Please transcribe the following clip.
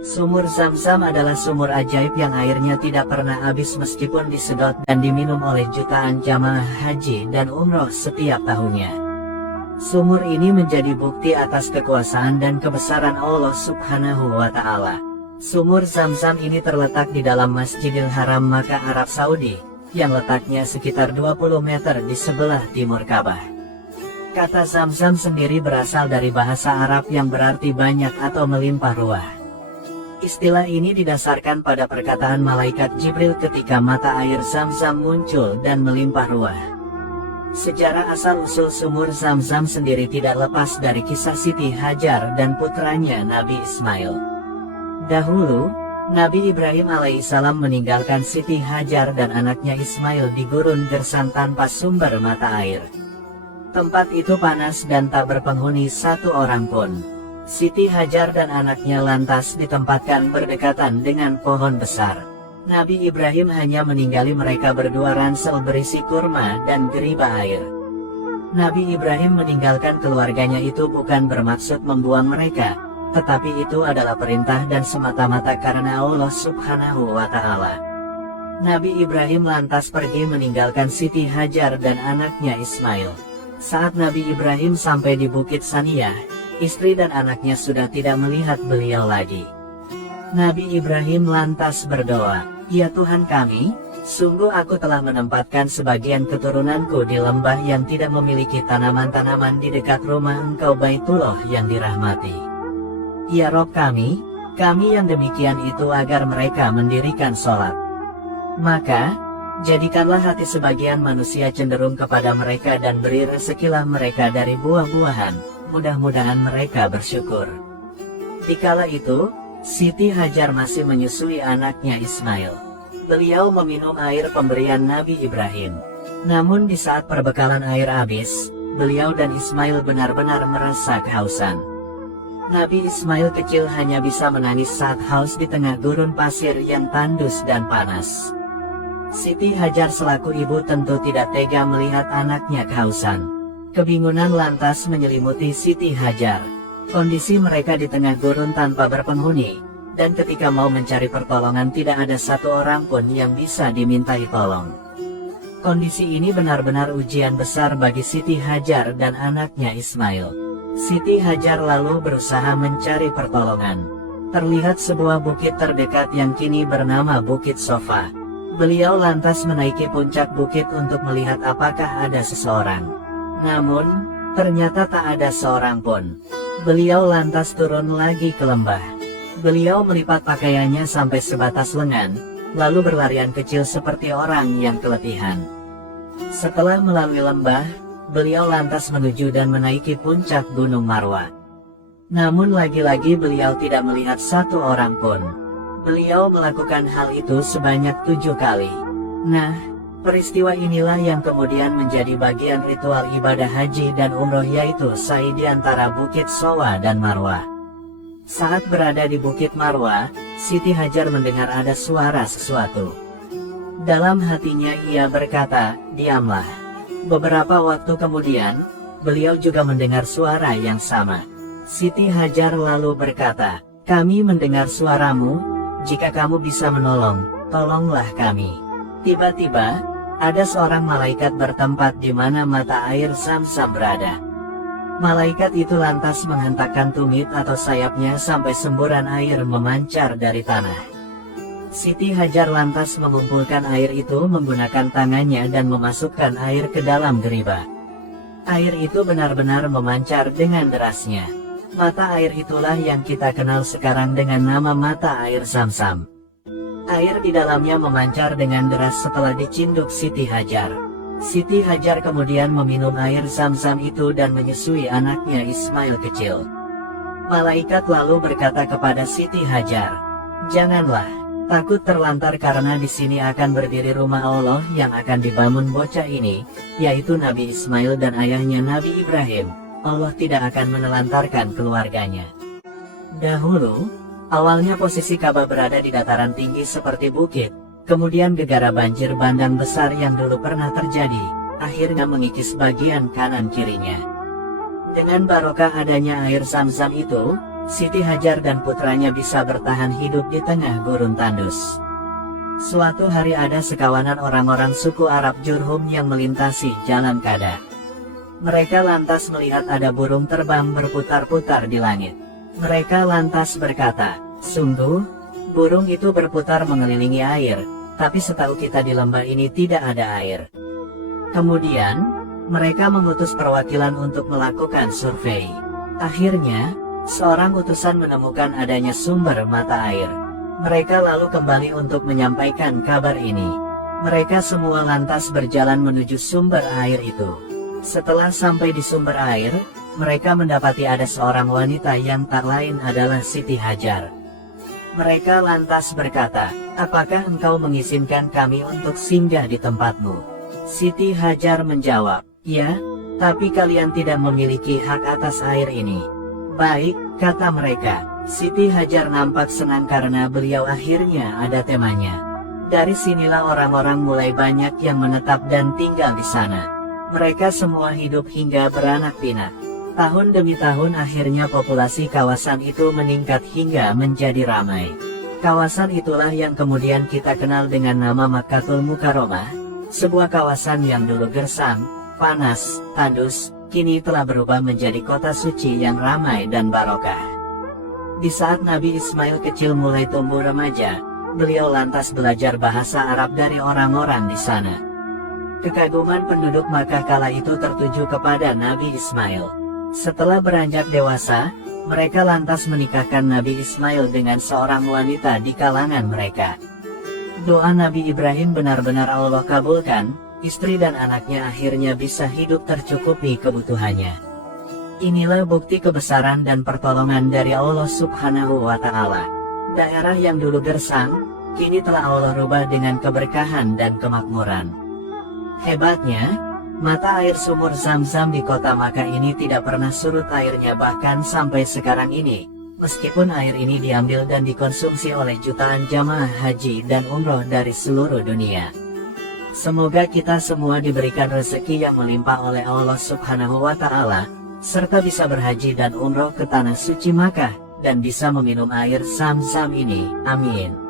Sumur Zam-Zam adalah sumur ajaib yang airnya tidak pernah habis meskipun disedot dan diminum oleh jutaan jamaah haji dan umroh setiap tahunnya. Sumur ini menjadi bukti atas kekuasaan dan kebesaran Allah Subhanahu wa Ta'ala. Sumur Zam-Zam ini terletak di dalam Masjidil Haram Makkah, Arab Saudi, yang letaknya sekitar 20 meter di sebelah timur Ka'bah. Kata Zam-Zam sendiri berasal dari bahasa Arab yang berarti banyak atau melimpah ruah. Istilah ini didasarkan pada perkataan malaikat Jibril ketika mata air Zam-Zam muncul dan melimpah ruah. Sejarah asal-usul sumur Zam-Zam sendiri tidak lepas dari kisah Siti Hajar dan putranya Nabi Ismail. Dahulu, Nabi Ibrahim alaihissalam meninggalkan Siti Hajar dan anaknya Ismail di gurun Gersan tanpa sumber mata air. Tempat itu panas dan tak berpenghuni satu orang pun. Siti Hajar dan anaknya lantas ditempatkan berdekatan dengan pohon besar. Nabi Ibrahim hanya meninggali mereka berdua ransel berisi kurma dan geriba air. Nabi Ibrahim meninggalkan keluarganya itu bukan bermaksud membuang mereka, tetapi itu adalah perintah dan semata-mata karena Allah Subhanahu wa Ta'ala. Nabi Ibrahim lantas pergi meninggalkan Siti Hajar dan anaknya Ismail. Saat Nabi Ibrahim sampai di Bukit Saniyah, istri dan anaknya sudah tidak melihat beliau lagi. Nabi Ibrahim lantas berdoa, "Ya Tuhan kami, sungguh aku telah menempatkan sebagian keturunanku di lembah yang tidak memiliki tanaman-tanaman di dekat rumah Engkau Baitullah yang dirahmati. Ya Rob kami yang demikian itu agar mereka mendirikan sholat. Maka, jadikanlah hati sebagian manusia cenderung kepada mereka dan beri rezekilah mereka dari buah-buahan. Mudah-mudahan mereka bersyukur." Dikala itu, Siti Hajar masih menyusui anaknya Ismail. Beliau meminum air pemberian Nabi Ibrahim. Namun di saat perbekalan air habis, beliau dan Ismail benar-benar merasa kehausan. Nabi Ismail kecil hanya bisa menangis saat haus di tengah gurun pasir yang tandus dan panas. Siti Hajar selaku ibu tentu tidak tega melihat anaknya kehausan. Kebingungan lantas menyelimuti Siti Hajar. Kondisi mereka di tengah gurun tanpa berpenghuni, dan ketika mau mencari pertolongan tidak ada satu orang pun yang bisa dimintai tolong. Kondisi ini benar-benar ujian besar bagi Siti Hajar dan anaknya Ismail. Siti Hajar lalu berusaha mencari pertolongan. Terlihat sebuah bukit terdekat yang kini bernama Bukit Sofa. Beliau lantas menaiki puncak bukit untuk melihat apakah ada seseorang. Namun, ternyata tak ada seorang pun. Beliau lantas turun lagi ke lembah. Beliau melipat pakaiannya sampai sebatas lengan, lalu berlarian kecil seperti orang yang keletihan. Setelah melalui lembah, beliau lantas menuju dan menaiki puncak Gunung Marwa. Namun lagi-lagi beliau tidak melihat satu orang pun. Beliau melakukan hal itu sebanyak 7 kali. Nah, peristiwa inilah yang kemudian menjadi bagian ritual ibadah haji dan umroh, yaitu sa'i di antara Bukit Sofa dan Marwa. Saat berada di Bukit Marwa, Siti Hajar mendengar ada suara sesuatu. Dalam hatinya ia berkata, "Diamlah." Beberapa waktu kemudian, beliau juga mendengar suara yang sama. Siti Hajar lalu berkata, "Kami mendengar suaramu, jika kamu bisa menolong, tolonglah kami." Tiba-tiba, ada seorang malaikat bertempat di mana mata air Zam-Zam berada. Malaikat itu lantas menghentakkan tumit atau sayapnya sampai semburan air memancar dari tanah. Siti Hajar lantas mengumpulkan air itu menggunakan tangannya dan memasukkan air ke dalam geriba. Air itu benar-benar memancar dengan derasnya. Mata air itulah yang kita kenal sekarang dengan nama mata air Zam-Zam. Air di dalamnya memancar dengan deras setelah dicinduk Siti Hajar. Siti Hajar kemudian meminum air Zam-Zam itu dan menyusui anaknya Ismail kecil. Malaikat lalu berkata kepada Siti Hajar, "Janganlah takut terlantar karena di sini akan berdiri rumah Allah yang akan dibangun bocah ini, yaitu Nabi Ismail dan ayahnya Nabi Ibrahim. Allah tidak akan menelantarkan keluarganya." Dahulu, awalnya posisi Ka'bah berada di dataran tinggi seperti bukit, kemudian gegara banjir bandang besar yang dulu pernah terjadi, akhirnya mengikis bagian kanan kirinya. Dengan barokah adanya air Zam-Zam itu, Siti Hajar dan putranya bisa bertahan hidup di tengah gurun tandus. Suatu hari ada sekawanan orang-orang suku Arab Jurhum yang melintasi jalan Kada. Mereka lantas melihat ada burung terbang berputar-putar di langit. Mereka lantas berkata, "Sungguh, burung itu berputar mengelilingi air, tapi setahu kita di lembah ini tidak ada air." Kemudian, mereka mengutus perwakilan untuk melakukan survei. Akhirnya, seorang utusan menemukan adanya sumber mata air. Mereka lalu kembali untuk menyampaikan kabar ini. Mereka semua lantas berjalan menuju sumber air itu. Setelah sampai di sumber air, mereka mendapati ada seorang wanita yang tak lain adalah Siti Hajar. Mereka lantas berkata, "Apakah engkau mengizinkan kami untuk singgah di tempatmu?" Siti Hajar menjawab, "Ya, tapi kalian tidak memiliki hak atas air ini." "Baik," kata mereka. Siti Hajar nampak senang karena beliau akhirnya ada temannya. Dari sinilah orang-orang mulai banyak yang menetap dan tinggal di sana. Mereka semua hidup hingga beranak pinak. Tahun demi tahun akhirnya populasi kawasan itu meningkat hingga menjadi ramai. Kawasan itulah yang kemudian kita kenal dengan nama Makkatul Mukarramah, sebuah kawasan yang dulu gersang, panas, tandus, kini telah berubah menjadi kota suci yang ramai dan barokah. Di saat Nabi Ismail kecil mulai tumbuh remaja, beliau lantas belajar bahasa Arab dari orang-orang di sana. Kekaguman penduduk Makkah kala itu tertuju kepada Nabi Ismail. Setelah beranjak dewasa, mereka lantas menikahkan Nabi Ismail dengan seorang wanita di kalangan mereka. Doa Nabi Ibrahim benar-benar Allah kabulkan, istri dan anaknya akhirnya bisa hidup tercukupi kebutuhannya. Inilah bukti kebesaran dan pertolongan dari Allah Subhanahu wa Ta'ala. Daerah yang dulu gersang, kini telah Allah rubah dengan keberkahan dan kemakmuran. Hebatnya, mata air sumur Zam-Zam di kota Makkah ini tidak pernah surut airnya bahkan sampai sekarang ini, meskipun air ini diambil dan dikonsumsi oleh jutaan jamaah haji dan umroh dari seluruh dunia. Semoga kita semua diberikan rezeki yang melimpah oleh Allah Subhanahu wa Ta'ala, serta bisa berhaji dan umroh ke tanah suci Makkah, dan bisa meminum air Zam-Zam ini. Amin.